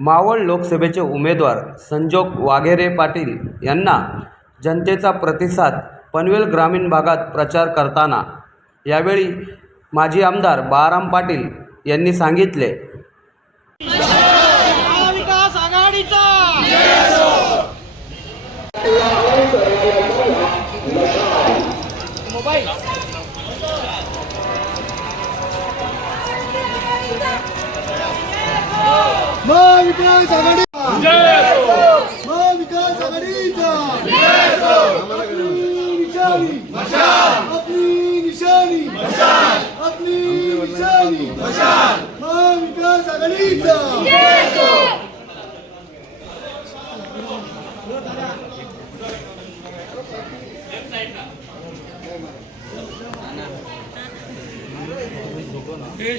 मावळ लोकसभेचे उमेदवार संजोग वाघेरे पाटील यांना जनतेचा प्रतिसाद पनवेल ग्रामीण भागात प्रचार करताना. यावेळी माजी आमदार बाळाराम पाटील यांनी सांगितले. महाविकास आघाडीचा! मोबाईल. महाविकास आघाडी. महाविकास आघाडीचा आपली निशाणी. आपली निशाणी. आपली निशाणी. महाविकास आघाडीचा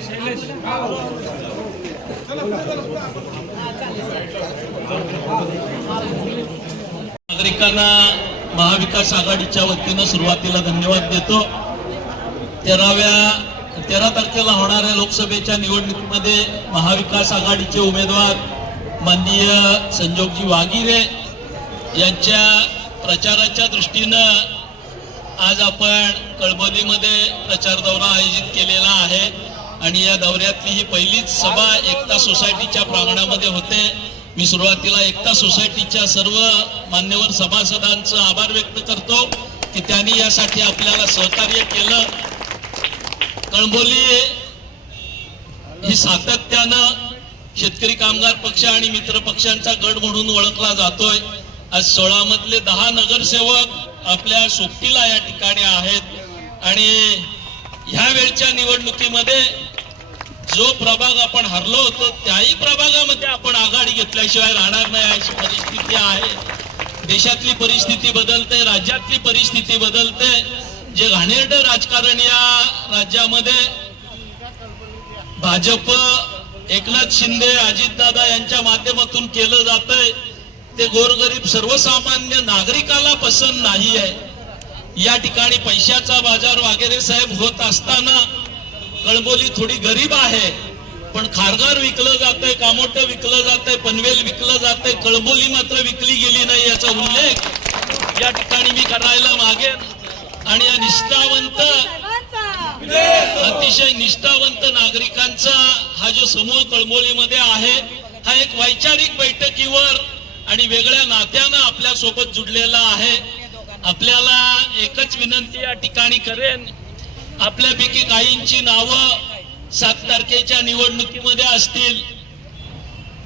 शैलेश नागरिकांना महाविकास आघाडीच्या वतीनं सुरुवातीला धन्यवाद देतो. तेराव्या तेरा तारखेला होणाऱ्या लोकसभेच्या निवडणुकीमध्ये महाविकास आघाडीचे उमेदवार माननीय संजोगजी वागिरे यांच्या प्रचाराच्या दृष्टीनं आज आपण कळबोलीमध्ये प्रचार दौरा आयोजित केलेला आहे. आणि या दौऱ्यातली ही पहिलीच सभा एकता सोसायटीच्या प्रांगणामध्ये होते. मी सुरुवातीला एकता सोसायटीच्या सर्व मान्यवर सभासदांचं आभार व्यक्त करतो की त्यांनी यासाठी आपल्याला सहकार्य केलं. कळंबोली ही सातत्यानं शेतकरी कामगार पक्ष आणि मित्र पक्षांचा गड म्हणून ओळखला जातोय. आज सोळा मधले दहा नगरसेवक आपल्या सोबतीला या ठिकाणी आहेत. आणि ह्या वेळच्या निवडणुकीमध्ये जो प्रभाग आपण हरलो होतो त्याही प्रभागामध्ये आपण आघाडी घेतल्याशिवाय राहणार नाही. अशी परिस्थिती आहे. देशातली परिस्थिती बदलते राज्यातली परिस्थिती बदलते. जे घाणेरड राजकारण या राज्यामध्ये भाजप एकनाथ शिंदे अजितदादा यांच्या माध्यमातून केलं जातंय ते गोरगरीब सर्वसामान्य नागरिकाला पसंत नाही आहे या ठिकाणी पैशाचा बाजार वगैरे साहेब होत असताना कळबोली थोडी गरीब आहे. पण खारघर विकलं जातंय कामोट विकलं जातंय पनवेल विकलं जातंय कळबोली मात्र विकली गेली नाही याचा उल्लेख या ठिकाणी मी करायला मागेन. आणि या निष्ठावंत अतिशय निष्ठावंत नागरिकांचा हा जो समूह कळबोलीमध्ये आहे हा एक वैचारिक बैठकीवर आणि वेगळ्या नात्यानं आपल्यासोबत जुडलेला आहे. आपल्याला एकच विनंती या ठिकाणी करेन आपल्यापैकी काहींची नावं सात तारखेच्या निवडणुकीमध्ये असतील.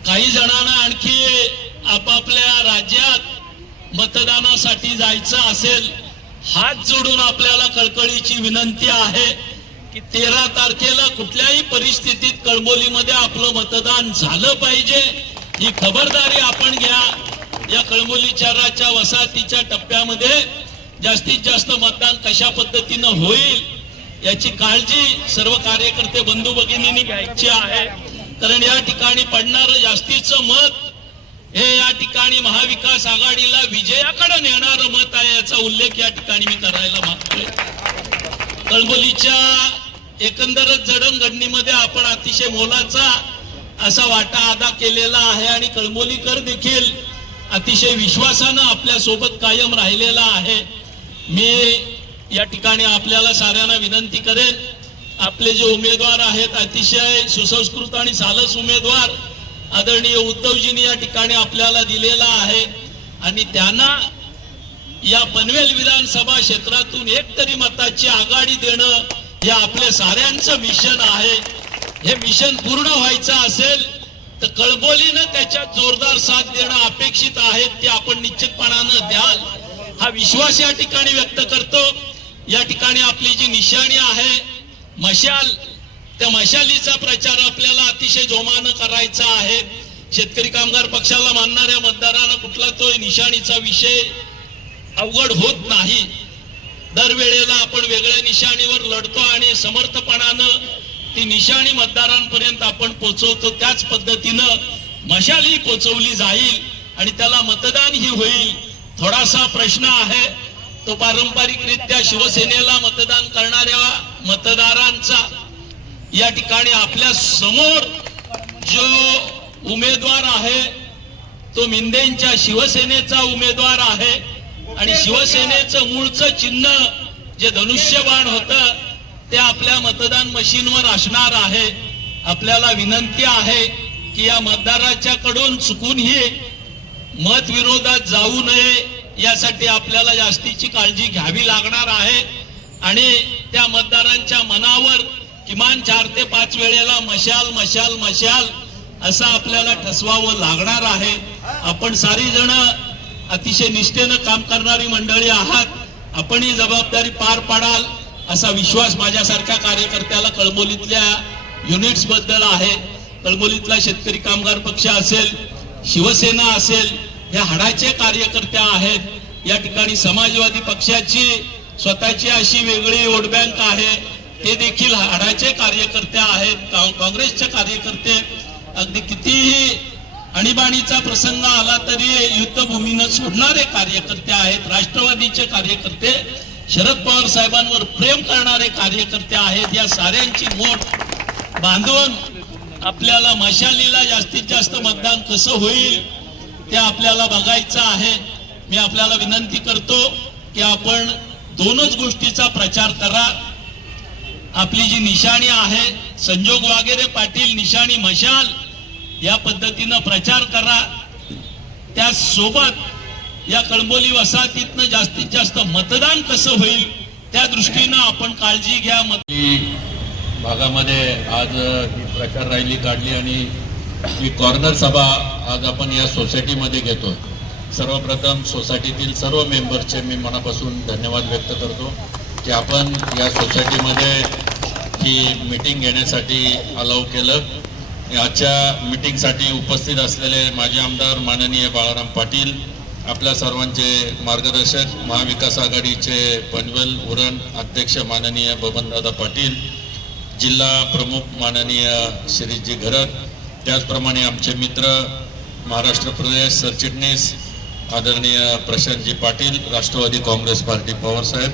काही जणांना आणखी आपापल्या राज्यात मतदानासाठी जायचं असेल हात जोडून आपल्याला कळकळीची विनंती आहे की तेरा तारखेला कुठल्याही परिस्थितीत कळमोलीमध्ये आपलं मतदान झालं पाहिजे. ही खबरदारी आपण घ्या. या कळमोली शहराच्या वसाहतीच्या टप्प्यामध्ये जास्तीत जास्त मतदान कशा पद्धतीनं होईल याची काळजी सर्व कार्यकर्ते बंधू भगिनींनी घ्यायची आहे. कारण या ठिकाणी पडणारं जास्तीचं मत हे या ठिकाणी महाविकास आघाडीला विजयाकडे नेणारं मत आहे याचा उल्लेख या ठिकाणी मी करायला मागतोय. कळबोलीच्या एकंदरच जडणघडणीमध्ये आपण अतिशय मोलाचा असा वाटा अदा केलेला आहे आणि कळबोलीकर देखील अतिशय विश्वासानं आपल्यासोबत कायम राहिलेला आहे. मी या ठिकाणी आपल्याला साऱ्यांना विनंती करेल आपले जे उमेदवार आहेत अतिशय सुसंस्कृत आणि सालस उमेदवार आदरणीय उद्धवजींनी या ठिकाणी आपल्याला दिलेला आहे. आणि त्यांना या पनवेल विधानसभा क्षेत्रातून एक तरी मताची आघाडी देणं हे आपल्या साऱ्यांचं मिशन आहे. हे मिशन पूर्ण व्हायचं असेल तर कळबोलीनं त्याच्यात जोरदार साथ देणं अपेक्षित आहे ते आपण निश्चितपणानं द्याल. हा विश्वास या ठिकाणी व्यक्त करतो. या ठिकाणी आपली जी निशाणी आहे मशाल त्या मशालीचा प्रचार आपल्याला अतिशय जोमानं करायचा आहे. शेतकरी कामगार पक्षाला मानणाऱ्या मतदारांना कुठला तो निशाणीचा विषय अवघड होत नाही. दरवेळेला आपण वेगळ्या निशाणीवर लढतो आणि समर्थपणानं ती निशाणी मतदारांपर्यंत आपण पोहोचवतो त्याच पद्धतीनं मशाल ही पोचवली जाईल आणि त्याला मतदान ही होईल. थोडासा प्रश्न आहे तो पारंपरिकरित्या शिवसेनेला मतदान करणाऱ्या मतदारांचा या ठिकाणी आपल्यासमोर जो उमेदवार आहे तो मिंदेंच्या शिवसेनेचा उमेदवार आहे. आणि शिवसेनेचं मूळचं चिन्ह जे धनुष्यबाण होतं ते आपल्या मतदान मशीनवर असणार आहे. आपल्याला विनंती आहे की या मतदाराच्या कडून चुकूनही मत विरोधात जाऊ नये. यासाठी आपल्याला जास्तीची काळजी घ्यावी लागणार आहे. आणि त्या मतदारांच्या मनावर किमान चार ते पाच वेळेला मशाल मशाल मशाल असं आपल्याला ठसवावं लागणार आहे. आपण सारी जण अतिशय निष्ठेनं काम करणारी मंडळी आहात. आपण ही जबाबदारी पार पाडाल असा विश्वास माझ्यासारख्या कार्यकर्त्याला कळमोलीतल्या युनिट्सबद्दल आहे. कळमोलीतला शेतकरी कामगार पक्ष असेल शिवसेना असेल हे हाडाचे कार्यकर्ते आहेत. या ठिकाणी समाजवादी पक्षाची स्वतःची अशी वेगळी वोट बँक आहे. ते देखील हाडाचे कार्यकर्ते आहेत. काँग्रेसचे कार्यकर्ते. अगदी कितीही आणीबाणीचा प्रसंग आला तरी युद्धभूमीनं सोडणारे कार्यकर्ते आहेत. राष्ट्रवादीचे कार्यकर्ते. शरद पवार साहेबांवर प्रेम करणारे कार्यकर्ते आहेत. या साऱ्यांची मोठ बांधून आपल्याला मशालीला जास्तीत जास्त मतदान कसं होईल? ते आपल्याला बघायचं आहे. मी आपल्याला विनंती करतो की आपण दोनच गोष्टीचा प्रचार करा. आपली जी निशाणी आहे संजोग वगैरे पाटील निशाणी मशाल या पद्धतीनं प्रचार करा. त्यासोबत या कळंबोली वसाहतीतनं जास्तीत जास्त मतदान कसं होईल त्या दृष्टीनं आपण काळजी घ्या. मत भागामध्ये आज ही प्रचार रॅली काढली आणि ही कॉर्नर सभा आज आपण या सोसायटीमध्ये घेतो सर्वप्रथम सोसायटीतील सर्व मेंबरचे मी मनापासून धन्यवाद व्यक्त करतो की आपण या सोसायटीमध्ये ही मीटिंग घेण्यासाठी अलाव केलं. आजच्या मीटिंगसाठी उपस्थित असलेले माजी आमदार माननीय बाळाराम पाटील आपल्या सर्वांचे मार्गदर्शक महाविकास आघाडीचे पनवेल उरण अध्यक्ष माननीय बबनदादा पाटील जिल्हा प्रमुख माननीय श्रीजी घरत त्याचप्रमाणे आमचे मित्र महाराष्ट्र प्रदेश सरचिटणीस आदरणीय प्रशांतजी पाटील राष्ट्रवादी काँग्रेस पार्टी पवारसाहेब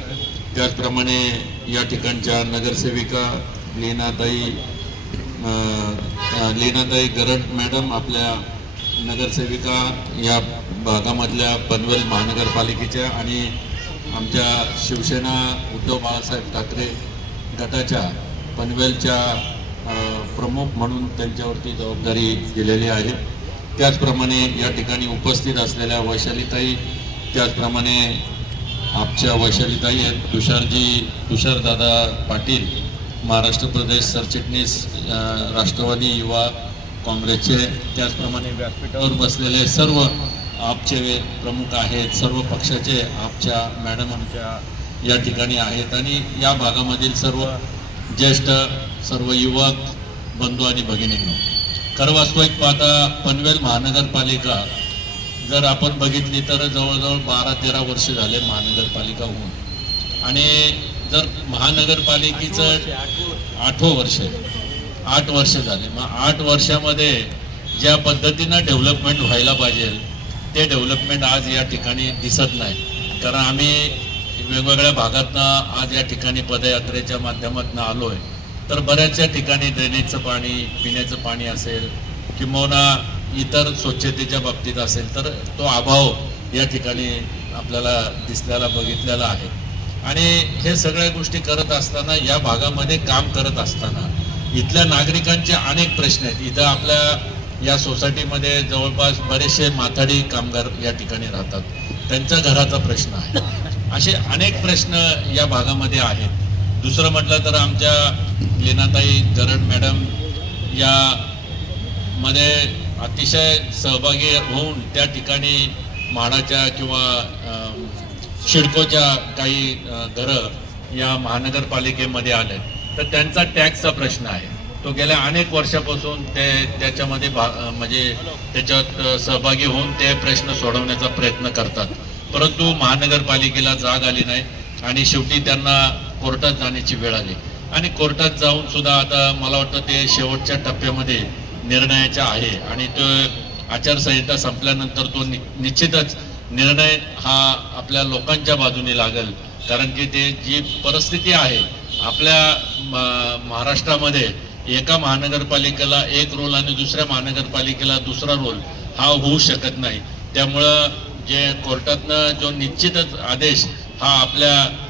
त्याचप्रमाणे या ठिकाणच्या नगरसेविका लीनाताई लीनाताई गरड मॅडम आपल्या नगरसेविका या भागामधल्या पनवेल महानगरपालिकेच्या आणि आमच्या शिवसेना उद्धव बाळासाहेब ठाकरे गटाच्या पनवेलच्या प्रमुख म्हणून त्यांच्यावरती जबाबदारी दिलेली आहे. त्याचप्रमाणे या ठिकाणी उपस्थित असलेल्या वैशालीताई त्याचप्रमाणे आमच्या वैशालीताई आहेत तुषारजी तुषारदादा पाटील महाराष्ट्र प्रदेश सरचिटणीस राष्ट्रवादी युवा काँग्रेसचे त्याचप्रमाणे व्यासपीठावर बसलेले सर्व आपचे प्रमुख आहेत सर्व पक्षाचे आपच्या मॅडम आमच्या या ठिकाणी आहेत आणि या भागामधील सर्व ज्येष्ठ सर्व युवक बंधू आणि भगिनींना. खरं वास्तविक पाहता पनवेल महानगरपालिका जर आपण बघितली तर जवळजवळ बारा तेरा वर्ष झाले महानगरपालिका होऊन. आणि जर महानगरपालिकेचं आठवं वर्ष आहे. आठ वर्ष झाले. मग आठ वर्षामध्ये ज्या पद्धतीनं डेव्हलपमेंट व्हायला पाहिजे ते डेव्हलपमेंट आज या ठिकाणी दिसत नाही. कारण आम्ही वेगवेगळ्या भागातनं आज या ठिकाणी पदयात्रेच्या माध्यमातून आलो आहे तर बऱ्याचशा ठिकाणी ड्रेनेजचं पाणी पिण्याचं पाणी असेल किंबहुना इतर स्वच्छतेच्या बाबतीत असेल तर तो अभाव या ठिकाणी आपल्याला दिसल्याला बघितलेला आहे. आणि हे सगळ्या गोष्टी करत असताना या भागामध्ये काम करत असताना इथल्या नागरिकांचे अनेक प्रश्न आहेत. इथं आपल्या या सोसायटीमध्ये जवळपास बरेचसे माथाडी कामगार या ठिकाणी राहतात. त्यांच्या घराचा प्रश्न आहे. असे अनेक प्रश्न या भागामध्ये आहेत. दुसरं म्हटलं तर आमच्या लीनाताई धरण मॅडम या मध्ये अतिशय सहभागी होऊन त्या ठिकाणी म्हाडाच्या किंवा शिडकोच्या काही घरं या महानगरपालिकेमध्ये आले. तर त्यांचा टॅक्सचा प्रश्न आहे. तो गेल्या अनेक वर्षापासून ते त्याच्यामध्ये भा म्हणजे त्याच्यात सहभागी होऊन ते प्रश्न सोडवण्याचा प्रयत्न करतात. परंतु महानगरपालिकेला जाग आली नाही आणि शेवटी त्यांना कोर्टात जाण्याची वेळ आली. आणि कोर्टात जाऊन सुद्धा आता मला वाटतं ते शेवटच्या टप्प्यामध्ये निर्णयाच्या आहे. आणि तो आचारसंहिता संपल्यानंतर तो नि निश्चितच निर्णय हा आपल्या लोकांच्या बाजूने लागेल. कारण की ते जी परिस्थिती आहे आपल्या म- महाराष्ट्रामध्ये एका महानगरपालिकेला एक रोल आणि दुसऱ्या महानगरपालिकेला दुसरा रोल हा होऊ शकत नाही. त्यामुळं जे कोर्टातनं जो निश्चितच आदेश हा आपल्या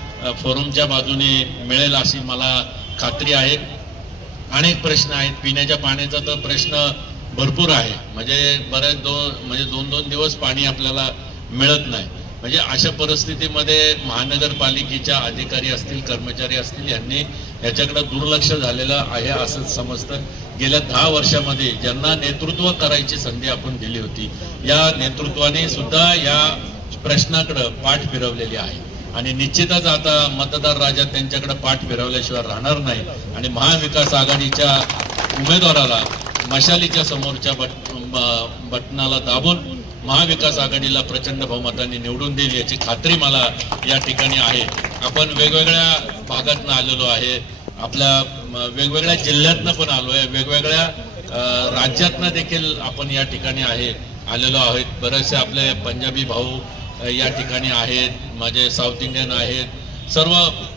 फोरमच्या बाजूने मिळेल अशी मला खात्री आहे. अनेक प्रश्न आहेत पिण्याच्या पाण्याचा तर प्रश्न भरपूर आहे. म्हणजे बऱ्याच दोन म्हणजे दोन दोन दिवस पाणी आपल्याला मिळत नाही. म्हणजे अशा परिस्थितीमध्ये महानगरपालिकेच्या अधिकारी असतील कर्मचारी असतील यांनी याच्याकडे दुर्लक्ष झालेलं आहे असं समजतं. गेल्या दहा वर्षामध्ये ज्यांना नेतृत्व करायची संधी आपण दिली होती या नेतृत्वाने सुद्धा या प्रश्नाकडं पाठ फिरवलेली आहे. आणि निश्चितच आता मतदार राजा त्यांच्याकडे पाठ फिरवल्याशिवाय राहणार नाही. आणि महाविकास आघाडीच्या उमेदवाराला मशालीच्या समोरच्या बट ब- बटनाला दाबून महाविकास आघाडीला प्रचंड बहुमताने निवडून देईल याची खात्री मला या ठिकाणी आहे. आपण वेगवेगळ्या भागातनं आलेलो आहे. आपल्या वेगवेगळ्या जिल्ह्यातनं पण आलो आहे वेगवेगळ्या राज्यातनं देखील आपण या ठिकाणी आहे आलेलो आहोत. बरेचसे आपले पंजाबी भाऊ या ठिकाणी आहेत माझे साऊथ इंडियन आहेत. सर्व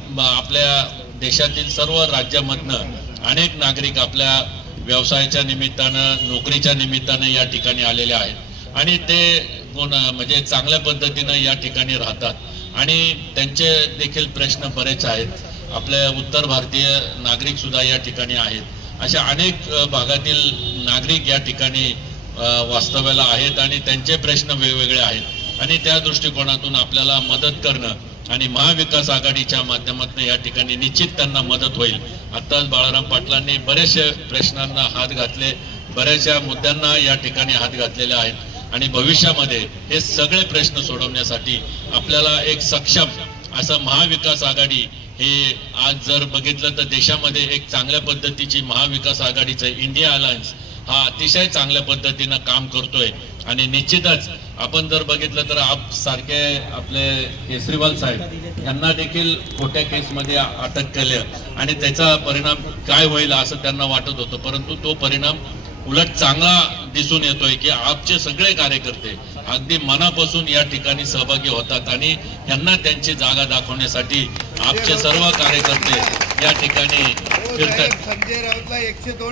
म, आपल्या देशातील सर्व राज्यामधनं अनेक नागरिक आपल्या व्यवसायाच्या निमित्तानं नोकरीच्या निमित्तानं या ठिकाणी आलेले आहेत. आणि ते कोण म्हणजे चांगल्या पद्धतीनं या ठिकाणी राहतात. आणि त्यांचे देखील प्रश्न बरेच आहेत. आपल्या उत्तर भारतीय नागरिक सुद्धा या ठिकाणी आहेत. अशा अनेक भागातील नागरिक या ठिकाणी वास्तव्याला आहेत आणि त्यांचे प्रश्न वेगवेगळे आहेत. आणि त्या दृष्टिकोनातून आपल्याला मदत करणं आणि महाविकास आघाडीच्या माध्यमातून या ठिकाणी निश्चित त्यांना मदत होईल. आत्ताच बाळाराम पाटलांनी बऱ्याचशा प्रश्नांना हात घातले बऱ्याचशा मुद्द्यांना या ठिकाणी हात घातलेले आहेत. आणि भविष्यामध्ये हे सगळे प्रश्न सोडवण्यासाठी आपल्याला एक सक्षम असं महाविकास आघाडी हे आज जर बघितलं तर देशामध्ये एक चांगल्या पद्धतीची महाविकास आघाडीचं इंडिया अलायन्स हा अतिशय चांगल्या पद्धतीनं काम करतोय. आणि निश्चितच आपण जर बघितलं तर आप सारखे आपले केसरीवाल साहेब यांना देखील खोट्या केसमध्ये अटक केलं आणि त्याचा परिणाम काय होईल असं त्यांना वाटत होतं. परंतु तो परिणाम उलट चांगला दिसून येतोय की आपचे सगळे कार्यकर्ते अगदी मनापासून या ठिकाणी सहभागी होतात आणि यांना त्यांची जागा दाखवण्यासाठी आपचे सर्व कार्यकर्ते या ठिकाणी फिरतात.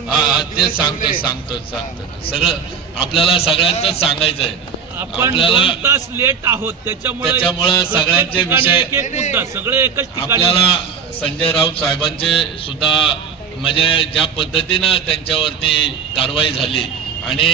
हा हा, ते सांगतो सांगतो सांगतो सगळं आपल्याला सगळ्यांच सांगायचं आहे आपण दोन तास लेट आहोत त्याच्यामुळे सगळ्यांचे विषय- मुद्दा सगळे एकच आपल्याला संजय राऊत साहेबांचे सुद्धा म्हणजे ज्या पद्धतीनं त्यांच्यावरती कारवाई झाली आणि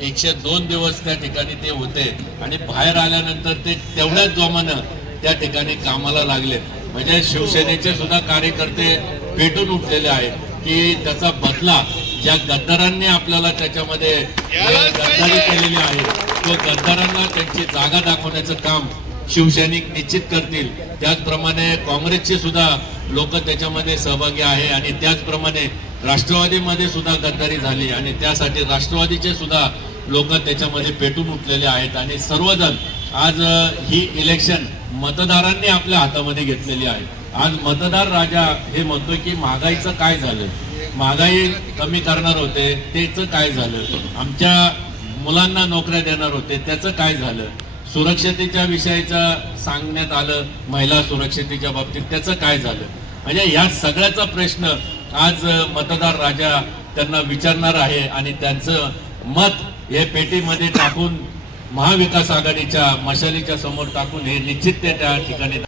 एकशे दोन दिवस त्या ठिकाणी ते होते आणि बाहेर आल्यानंतर ते तेवढ्याच जोमानं त्या ठिकाणी कामाला लागले. म्हणजे शिवसेनेचे सुद्धा कार्यकर्ते पेटून उठलेले आहेत की त्याचा बदला ज्या गद्दारांनी आपल्याला त्याच्यामध्ये गद्दारी केलेली आहे तो गद्दारांना त्यांची जागा दाखवण्याचं काम शिवसैनिक निश्चित करतील. त्याचप्रमाणे काँग्रेसचे सुद्धा लोक त्याच्यामध्ये सहभागी आहे आणि त्याचप्रमाणे राष्ट्रवादीमध्ये सुद्धा गद्दारी झाली आणि त्यासाठी राष्ट्रवादीचे सुद्धा लोक त्याच्यामध्ये पेटून उठलेले आहेत आणि सर्वजण आज ही इलेक्शन मतदारांनी आपल्या हातामध्ये घेतलेली आहे. आज मतदार राजा हे म्हणतोय की महागाईचं काय झालं? महागाई कमी करणार होते त्याचं काय झालं? आमच्या मुलांना नोकऱ्या देणार होते त्याचं काय झालं? सुरक्षतेच्या विषयाचं सांगण्यात आलं महिला सुरक्षतेच्या बाबतीत त्याचं काय झालं? म्हणजे ह्या सगळ्याचा प्रश्न आज मतदार राजा त्यांना विचारणार आहे आणि त्यांचं मत हे पेटीमध्ये टाकून महाविकास आघाडीच्या मशालीच्या समोर टाकून हे निश्चित ते त्या ठिकाणी